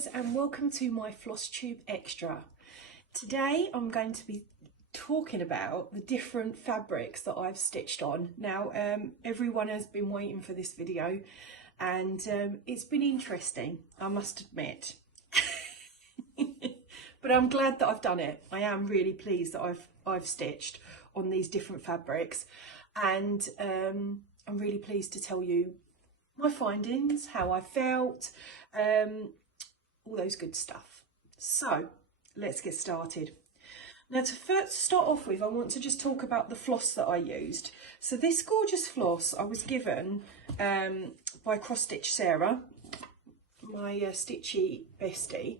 guys, and welcome to my Flosstube Extra. Today I'm going to be talking about the different fabrics that I've stitched on. Now everyone has been waiting for this video and it's been interesting, I must admit. But I'm glad that I've done it. I am really pleased that I've stitched on these different fabrics, and I'm really pleased to tell you my findings, how I felt, all those good stuff. So let's get started. Now, to first start off with, I want to just talk about the floss that I used. So this gorgeous floss I was given by Cross Stitch Sarah, my stitchy bestie.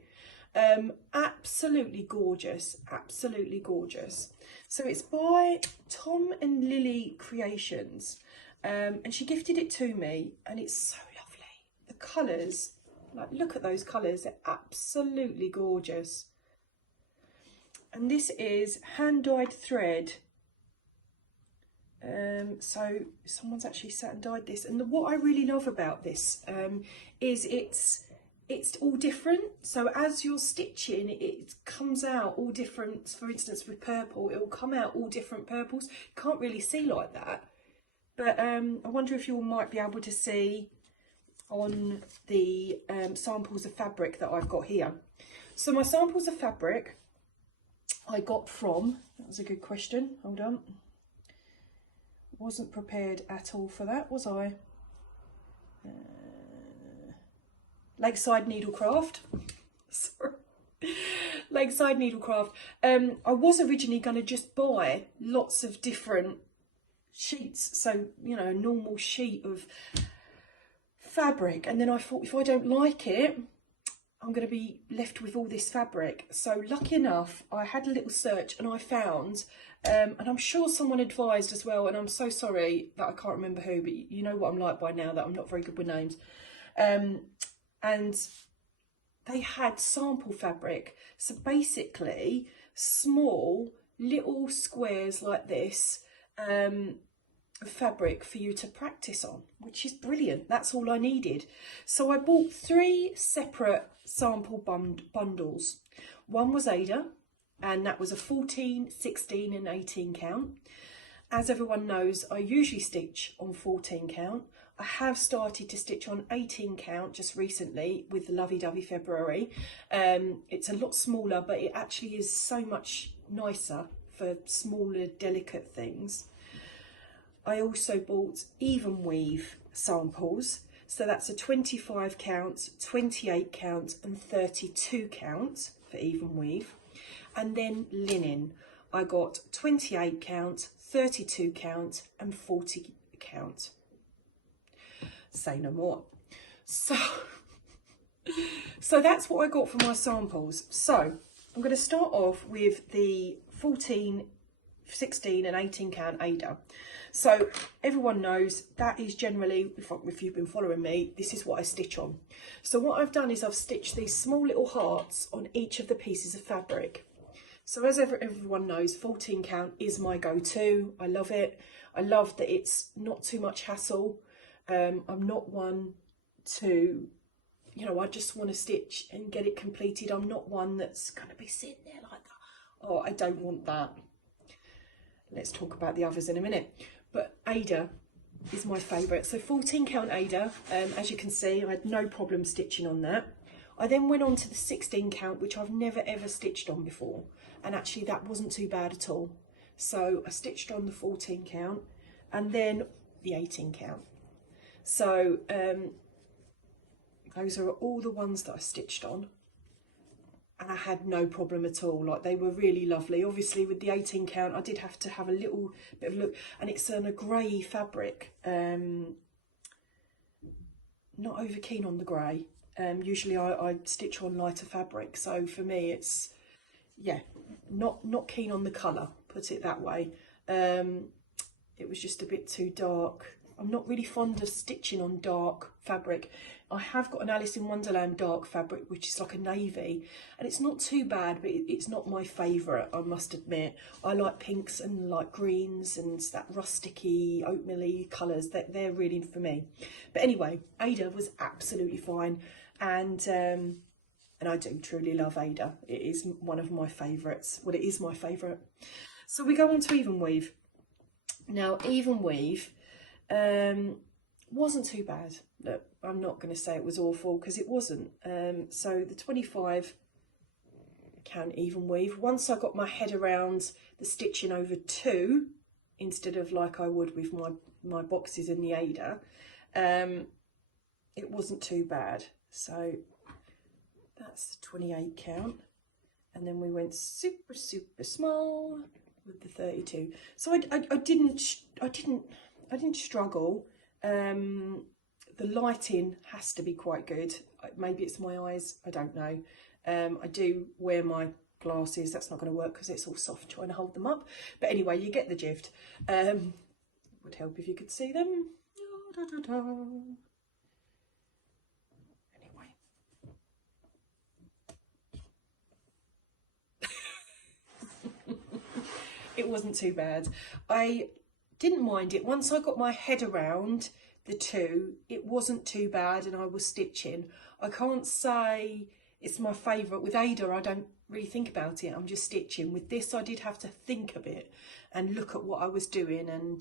Absolutely gorgeous, absolutely gorgeous. So it's by Tom and Lily Creations, and she gifted it to me, and it's so lovely. The colours, like, look at those colours, they're absolutely gorgeous. And this is hand-dyed thread. So someone's actually sat and dyed this, and what I really love about this is it's all different. So as you're stitching, it comes out all different. For instance, with purple, it will come out all different purples. You can't really see like that, but I wonder if you all might be able to see on the samples of fabric that I've got here. So my samples of fabric I got from, that was a good question, hold on, wasn't prepared at all for that, was I? Lakeside Needlecraft. Sorry. Lakeside Needlecraft. I was originally going to just buy lots of different sheets, so, you know, a normal sheet of fabric, and then I thought, if I don't like it, I'm going to be left with all this fabric. So lucky enough, I had a little search and I found, and I'm sure someone advised as well, and I'm so sorry that I can't remember who, but you know what I'm like by now, that I'm not very good with names. And they had sample fabric, so basically small little squares like this of fabric for you to practice on, which is brilliant. That's all I needed. So I bought 3 separate sample bundles. One was Aida, and that was a 14, 16 and 18 count. As everyone knows, I usually stitch on 14 count. I have started to stitch on 18 count just recently with the Lovey Dovey February. It's a lot smaller, but it actually is so much nicer for smaller, delicate things. I also bought Evenweave samples. So that's a 25 count, 28 count and 32 count for Evenweave. And then linen. I got 28 count, 32 count and 40 count. Say no more. So that's what I got for my samples. So I'm going to start off with the 14, 16 and 18 count Aida. So everyone knows that is generally, if you've been following me, this is what I stitch on. So what I've done is I've stitched these small little hearts on each of the pieces of fabric. So as everyone knows, 14 count is my go-to. I love it. I love that it's not too much hassle. I'm not one to, you know, I just want to stitch and get it completed. I'm not one that's going to be sitting there like that. Oh, I don't want that. Let's talk about the others in a minute. But Aida is my favourite. So 14 count Aida, as you can see, I had no problem stitching on that. I then went on to the 16 count, which I've never ever stitched on before. And actually that wasn't too bad at all. So I stitched on the 14 count and then the 18 count. So those are all the ones that I stitched on. And I had no problem at all. Like, they were really lovely. Obviously with the 18 count, I did have to have a little bit of a look, and it's on a grey fabric. Not over keen on the grey. Usually I stitch on lighter fabric. So for me, it's, yeah, not keen on the colour, put it that way. It was just a bit too dark. I'm not really fond of stitching on dark fabric. I have got an Alice in Wonderland dark fabric, which is like a navy, and it's not too bad, but it's not my favourite, I must admit. I like pinks and like greens and that rusticy, oatmeal-y colours. They're really for me. But anyway, Aida was absolutely fine, and And I do truly love Aida. It is one of my favourites. Well, it is my favourite. So we go on to Evenweave. Now, Evenweave wasn't too bad. Look, I'm not going to say it was awful because it wasn't. So the 25 count Evenweave. Once I got my head around the stitching over 2 instead of like I would with my boxes in the Aida, it wasn't too bad. So that's the 28 count, and then we went super small with the 32. So I didn't struggle. The lighting has to be quite good. Maybe it's my eyes, I don't know. I do wear my glasses. That's not going to work because it's all soft trying to hold them up. But anyway, you get the gist. Would help if you could see them. Anyway. It wasn't too bad. I didn't mind it. Once I got my head around the 2, it wasn't too bad, and I was stitching. I can't say it's my favourite. With Aida, I don't really think about it. I'm just stitching. With this, I did have to think a bit and look at what I was doing. And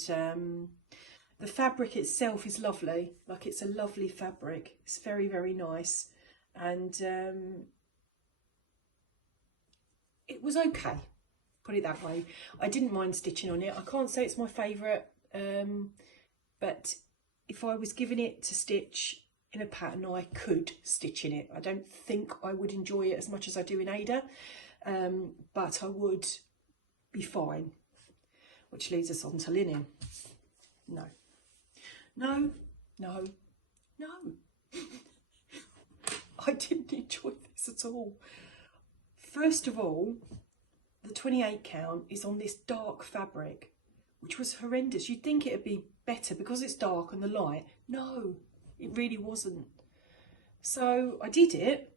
the fabric itself is lovely. Like, it's a lovely fabric. It's very, very nice. And it was okay. Put it that way. I didn't mind stitching on it. I can't say it's my favourite, but if I was given it to stitch in a pattern, I could stitch in it. I don't think I would enjoy it as much as I do in Aida, but I would be fine. Which leads us on to linen. No. I didn't enjoy this at all. First of all, the 28 count is on this dark fabric, which was horrendous. You'd think it'd be better because it's dark and the light. No, it really wasn't. So I did it,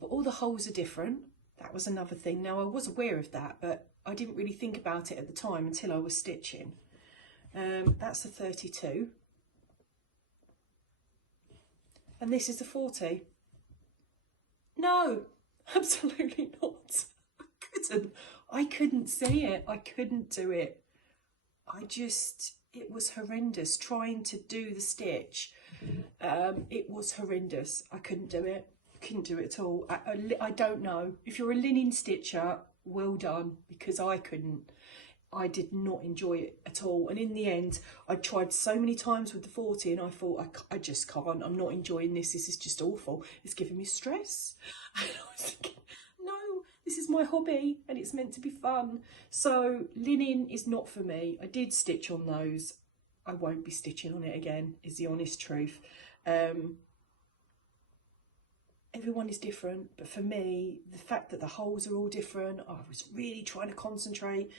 but all the holes are different. That was another thing. Now, I was aware of that, but I didn't really think about it at the time until I was stitching. That's a 32. And this is a 40. No, absolutely not. I couldn't see it. I couldn't do it. It was horrendous trying to do the stitch. It was horrendous. I couldn't do it. Couldn't do it at all. I don't know. If you're a linen stitcher, well done, because I couldn't. I did not enjoy it at all. And in the end, I tried so many times with the 40 and I thought, I just can't. I'm not enjoying this. This is just awful. It's giving me stress. And I was thinking, no, this is my hobby and it's meant to be fun. So linen is not for me. I did stitch on those. I won't be stitching on it again, is the honest truth. Everyone is different, but for me, the fact that the holes are all different, I was really trying to concentrate.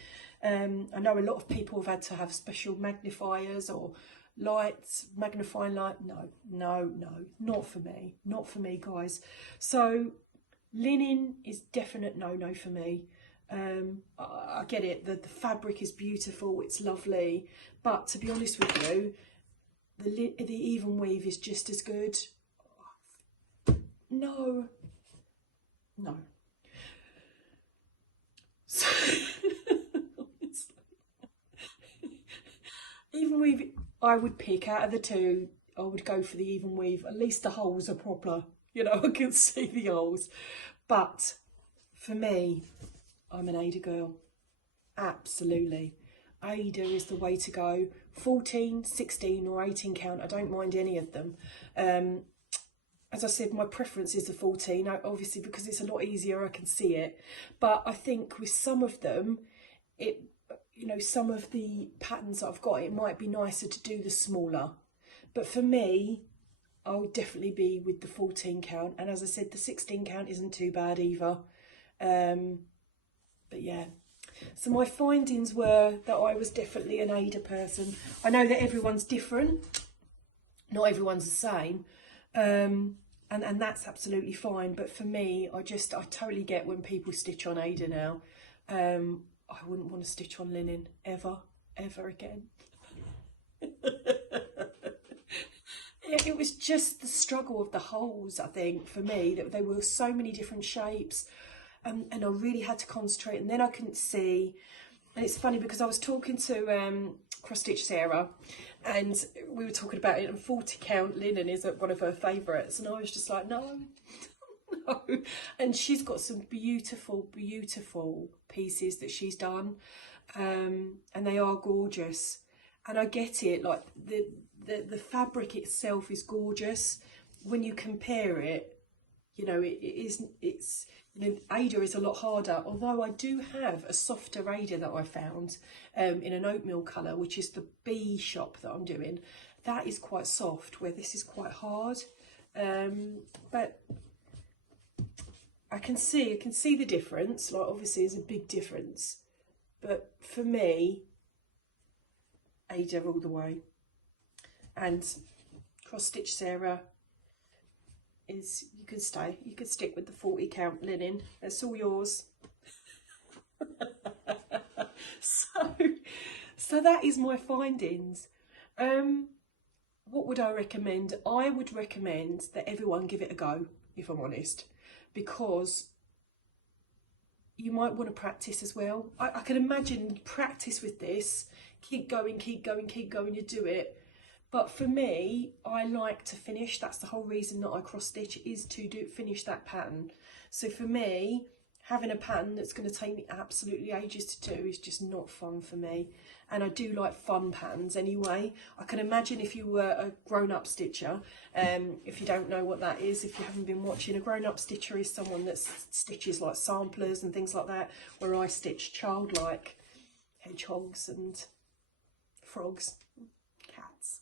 I know a lot of people have had to have special magnifiers or lights, magnifying light. No, not for me. Not for me, guys. So linen is definite no for me. I get it, the fabric is beautiful, it's lovely, but to be honest with you, the Evenweave is just as good. No. So, Evenweave, I would pick out of the 2. I would go for the Evenweave. At least the holes are proper. You know, I can see the holes. But for me, I'm an Aida girl. Absolutely. Aida is the way to go. 14, 16 or 18 count. I don't mind any of them. As I said, my preference is the 14, obviously, because it's a lot easier, I can see it. But I think with some of them, some of the patterns that I've got, it might be nicer to do the smaller. But for me, I would definitely be with the 14 count. And as I said, the 16 count isn't too bad either. But yeah. So my findings were that I was definitely an Aida person. I know that everyone's different. Not everyone's the same. And that's absolutely fine, but for me, I totally get when people stitch on Aida now. I wouldn't want to stitch on linen ever again. it was just the struggle of the holes, I think, for me, that there were so many different shapes, and I really had to concentrate, and then I couldn't see. And it's funny because I was talking to Cross Stitch Sarah, and we were talking about it, and 40 count linen is one of her favourites, and I was just like, no, no. And she's got some beautiful, beautiful pieces that she's done, and they are gorgeous. And I get it, like the fabric itself is gorgeous. When you compare it, you know, it's you know, Aida is a lot harder, although I do have a softer Aida that I found in an oatmeal colour, which is the B shop that I'm doing. That is quite soft, where this is quite hard. But I can see the difference. Like, obviously there's a big difference, but for me, Aida all the way. And Cross Stitch Sarah is, you can stick with the 40 count linen. That's all yours. so that is my findings. What would I recommend? I would recommend that everyone give it a go, if I'm honest, because you might want to practice as well. I can imagine practice with this, keep going, you do it. But for me, I like to finish. That's the whole reason that I cross stitch, is to finish that pattern. So for me, having a pattern that's going to take me absolutely ages to do is just not fun for me. And I do like fun patterns anyway. I can imagine if you were a grown-up stitcher, if you don't know what that is, if you haven't been watching, a grown-up stitcher is someone that stitches like samplers and things like that, where I stitch childlike hedgehogs and frogs, cats.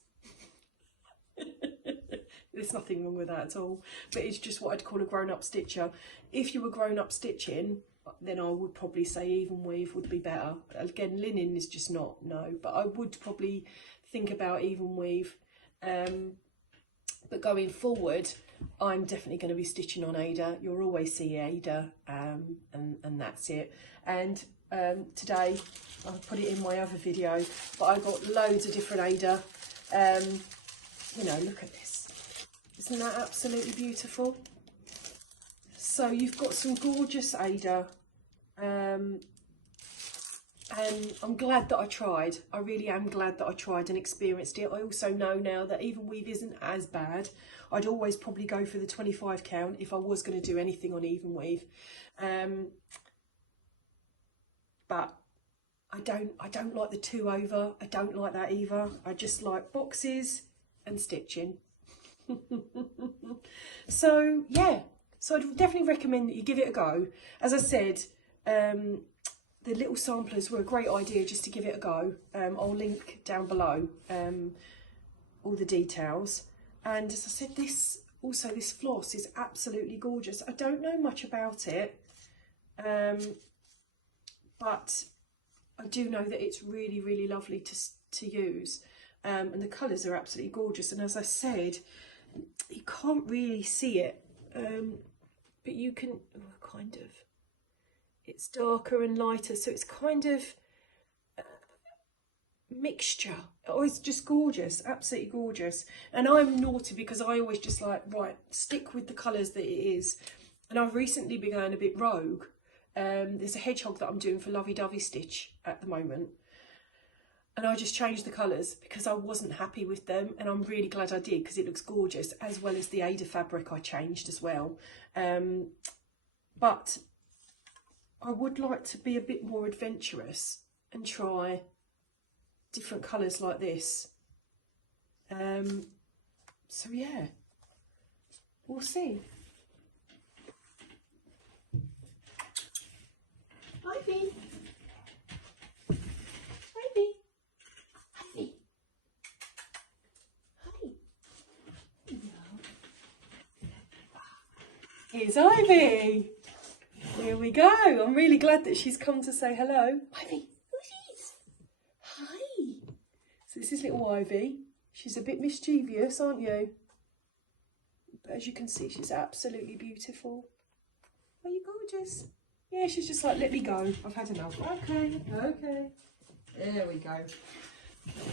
There's nothing wrong with that at all, but it's just what I'd call a grown-up stitcher. If you were grown-up stitching, then I would probably say Evenweave would be better. Again, linen is just not, no, but I would probably think about Evenweave. But going forward, I'm definitely going to be stitching on Aida. You'll always see Aida, and that's it. And today, I'll put it in my other video, but I got loads of different Aida. You know, look at this. Isn't that absolutely beautiful? So you've got some gorgeous Aida, and I'm glad that I tried. I really am glad that I tried and experienced it. I also know now that Evenweave isn't as bad. I'd always probably go for the 25 count if I was going to do anything on Evenweave. But I don't like the 2 over. I don't like that either. I just like boxes and stitching. So yeah, so I'd definitely recommend that you give it a go. As I said, the little samplers were a great idea just to give it a go. I'll link down below all the details. And as I said, this floss is absolutely gorgeous. I don't know much about it, but I do know that it's really, really lovely to use. And the colours are absolutely gorgeous. And as I said, you can't really see it, but you can, kind of, it's darker and lighter, so it's kind of mixture. Oh, it's just gorgeous, absolutely gorgeous. And I'm naughty because I always just like, right, stick with the colours that it is. And I've recently been going a bit rogue. There's a hedgehog that I'm doing for Lovey Dovey Stitch at the moment, and I just changed the colours because I wasn't happy with them, and I'm really glad I did because it looks gorgeous, as well as the Aida fabric I changed as well. But I would like to be a bit more adventurous and try different colours like this. So yeah, we'll see. Ivy. Ivy. Ivy. Hi. Here's Ivy. Here we go. I'm really glad that she's come to say hello. Ivy, who's this? Hi. So this is little Ivy. She's a bit mischievous, aren't you? But as you can see, she's absolutely beautiful. Are you gorgeous? Yeah, she's just like, let me go. I've had enough. Okay, okay. There we go.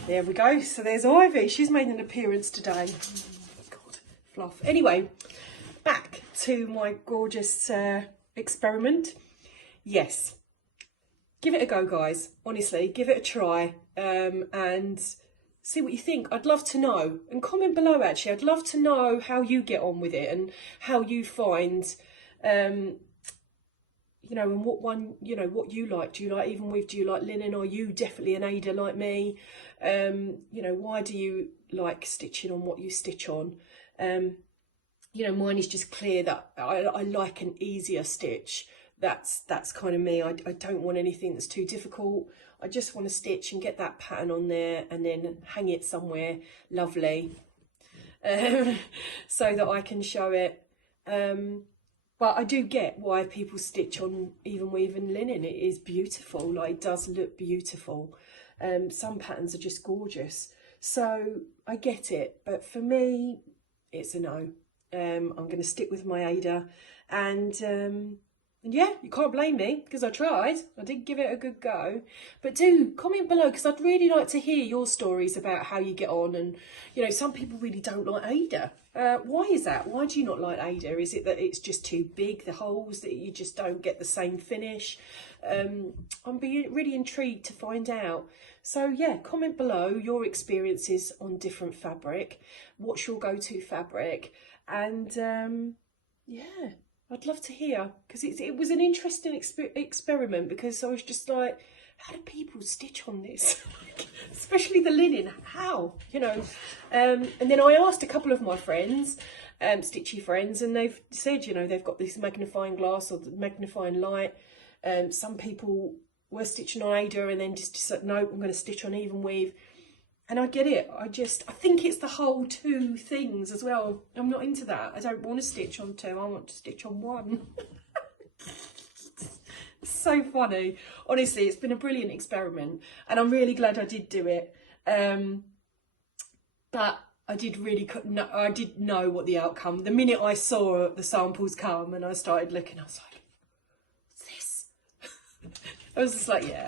There we go. So there's Ivy. She's made an appearance today. fluff. Anyway, back to my gorgeous experiment. Yes, give it a go, guys. Honestly, give it a try, and see what you think. I'd love to know, and comment below. Actually, I'd love to know how you get on with it and how you find, you know, and what one, you know, what you like. Do you like Evenweave? Do you like linen? Are you definitely an Aida like me? You know, why do you like stitching on what you stitch on? You know, mine is just clear that I like an easier stitch. That's kind of me. I don't want anything that's too difficult. I just want to stitch and get that pattern on there and then hang it somewhere lovely, so that I can show it. But I do get why people stitch on Evenweave and linen. It is beautiful. Like, it does look beautiful. Some patterns are just gorgeous. So I get it. But for me, it's a no. I'm going to stick with my Aida. And yeah, you can't blame me because I tried. I did give it a good go. But do comment below, because I'd really like to hear your stories about how you get on. And, you know, some people really don't like Aida. Why is that? Why do you not like Aida? Is it that it's just too big, the holes, that you just don't get the same finish? I'm really intrigued to find out. So yeah, comment below your experiences on different fabric. What's your go-to fabric? And yeah, I'd love to hear, because it was an interesting experiment, because I was just like, how do people stitch on this? Especially the linen, how, you know? And then I asked a couple of my friends, stitchy friends, and they've said, you know, they've got this magnifying glass or the magnifying light. Some people were stitching on Aida and then just said, no, I'm going to stitch on Evenweave. And I get it. I think it's the whole two things as well. I'm not into that. I don't want to stitch on two. I want to stitch on one. So funny. Honestly, it's been a brilliant experiment, and I'm really glad I did do it. But I did know what the outcome. The minute I saw the samples come and I started looking, I was like, what's this? I was just like, yeah.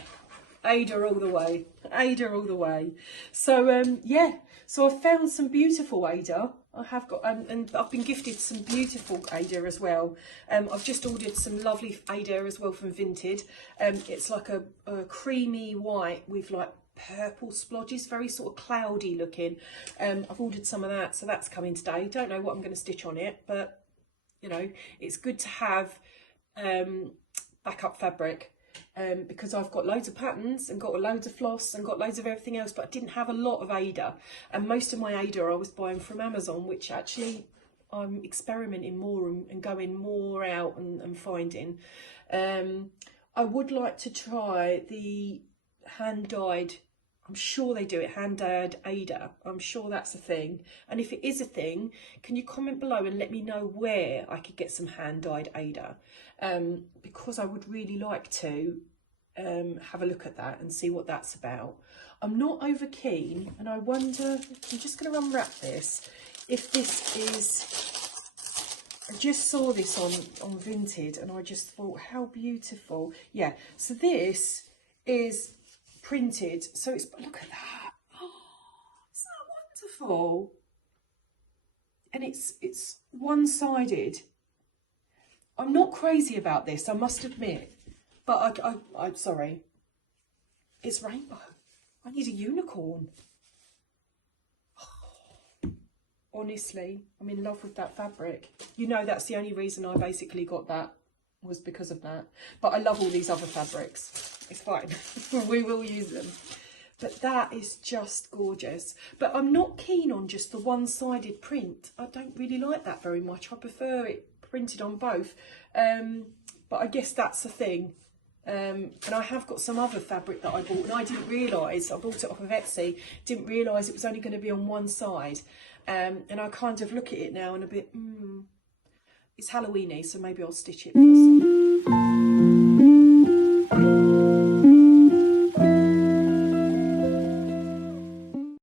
Aida all the way, Aida all the way. So yeah, so I've found some beautiful Aida. I have got, and I've been gifted some beautiful Aida as well. I've just ordered some lovely Aida as well from Vinted. It's like a creamy white with like purple splodges, very sort of cloudy looking. I've ordered some of that, so that's coming today. Don't know what I'm going to stitch on it, but you know, it's good to have backup fabric. Because I've got loads of patterns and got loads of floss and got loads of everything else, but I didn't have a lot of Aida, and most of my Aida I was buying from Amazon, which actually I'm experimenting more and going more out and finding. I would like to try the hand-dyed, I'm sure they do it, hand-dyed Aida. I'm sure that's a thing, and if it is a thing, can you comment below and let me know where I could get some hand-dyed Aida, because I would really like to have a look at that and see what that's about. I'm not over keen, and I wonder, I'm just going to unwrap this, if this is, I just saw this on Vinted and I just thought, how beautiful. Yeah, so this is printed, so it's, look at that, oh, isn't that wonderful? And it's one-sided. I'm not crazy about this, I must admit, but I'm sorry, it's rainbow. I need a unicorn. Oh, honestly, I'm in love with that fabric. You know, that's the only reason I basically got that, was because of that. But I love all these other fabrics. It's fine. We will use them. But that is just gorgeous. But I'm not keen on just the one-sided print. I don't really like that very much. I prefer it printed on both. But I guess that's the thing. And I have got some other fabric that I bought, and I didn't realise, I bought it off of Etsy, didn't realise it was only going to be on one side. And I kind of look at it now and a bit, it's Halloweeny, so maybe I'll stitch it for some.